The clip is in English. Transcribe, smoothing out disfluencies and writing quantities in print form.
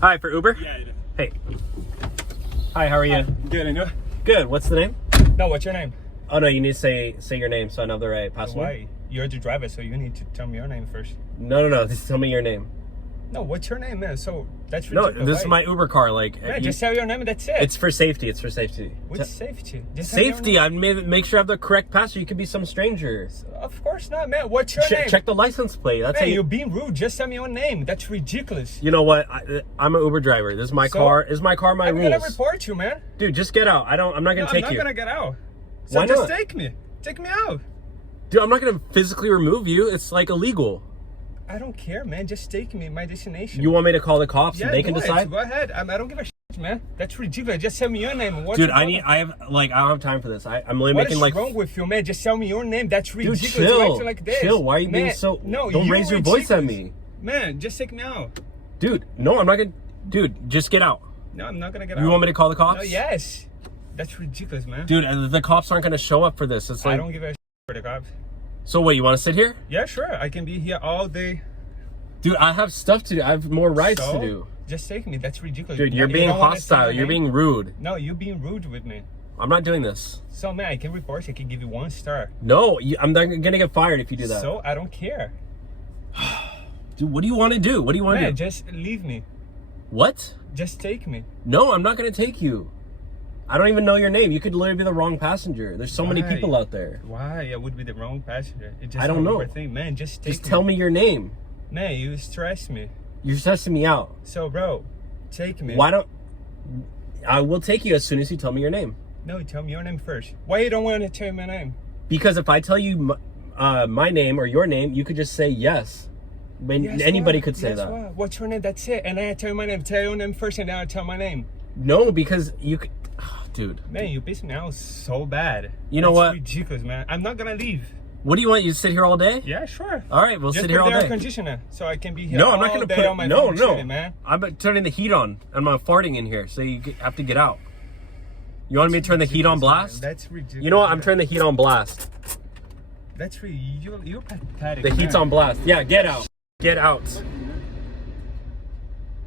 Hi, for Uber? Yeah, it is. Hey. Hi, how are you? Good, and you? Good. What's the name? No, what's your name? Oh, no, you need to say your name so I know the right password. Why? You're the driver, so you need to tell me your name first. No. Just tell me your name. No, what's your name, man? So that's No, ridiculous. this is my Uber car. Like, Man, just tell your name and that's it. it's for safety. It's for safety. What's safety? Just tell me your Safety. name. I make sure I have the correct password. You could be some stranger. Of course not, man. What's your name? Check the license plate. That's Man, how you're being rude. Just tell me your name. That's ridiculous. You know what? I'm an Uber driver. This is my car. Is my car my I'm rules? gonna report you, man. Dude, just get out. I'm not gonna take you. I'm not gonna get out. So Why just not? take me. Take me out. Dude, I'm not gonna physically remove you. It's like illegal. I don't care, man. Just take me my destination. You want me to call the cops and they can do it. decide? Go ahead. I don't give a shit, man. That's ridiculous. Just tell me your name. Dude, I don't have time for this. I'm literally What making is like. wrong with you, man? Just tell me your name. That's ridiculous. Dude, chill. You're acting like this. Chill. Why are you man, being so? No, don't raise your voice at me. Man, just take me out. Dude, no, I'm not gonna. Dude, just get out. No, I'm not gonna get out. You want me to call the cops? No, yes. That's ridiculous, man. Dude, the cops aren't gonna show up for this. It's like. I don't give a shit for the cops. So what? You want to sit here? Yeah, sure. I can be here all day. Dude, I have stuff to do. I have more rides to do. Just take me. That's ridiculous. Dude, you're You being don't wanna say hostile. your You're name? being rude. No, you're being rude with me. I'm not doing this. So, man, I can report you. I can give you 1 star. No, I'm not gonna get fired if you do that. So, I don't care. Dude, what do you want to do? What do you want to Man, do? just leave me. What? Just take me. No, I'm not gonna take you. I don't even know your name. You could literally be the wrong passenger. There's so many people out there. Why? I would be the wrong passenger. It's just I don't know. Thing. Man, just take Just tell me your name. Man, you stress me. You're stressing me out. So, bro, take me. Why don't... I will take you as soon as you tell me your name. No, tell me your name first. Why you don't want to tell me my name? Because if I tell you my name or your name, you could just say yes. Anybody could say that. What? What's your name? That's it. And then I tell you my name. Tell your name first and then I tell my name. No, because you could... dude. Man, you piss me out so bad. You know what? That's ridiculous, man. I'm not gonna leave. What do you want? You sit here all day? Yeah, sure. All right, we'll sit here all Just put the day. air conditioner so I can be here No, all I'm not gonna day put on my no, phone no. shitting, man. I'm turning the heat on. I'm farting in here, so you have to get out. You want me to turn the heat on blast? Man. That's ridiculous. You know what? I'm turning the heat on blast. That's you're pathetic. The heat's on blast. Yeah, get out. Get out.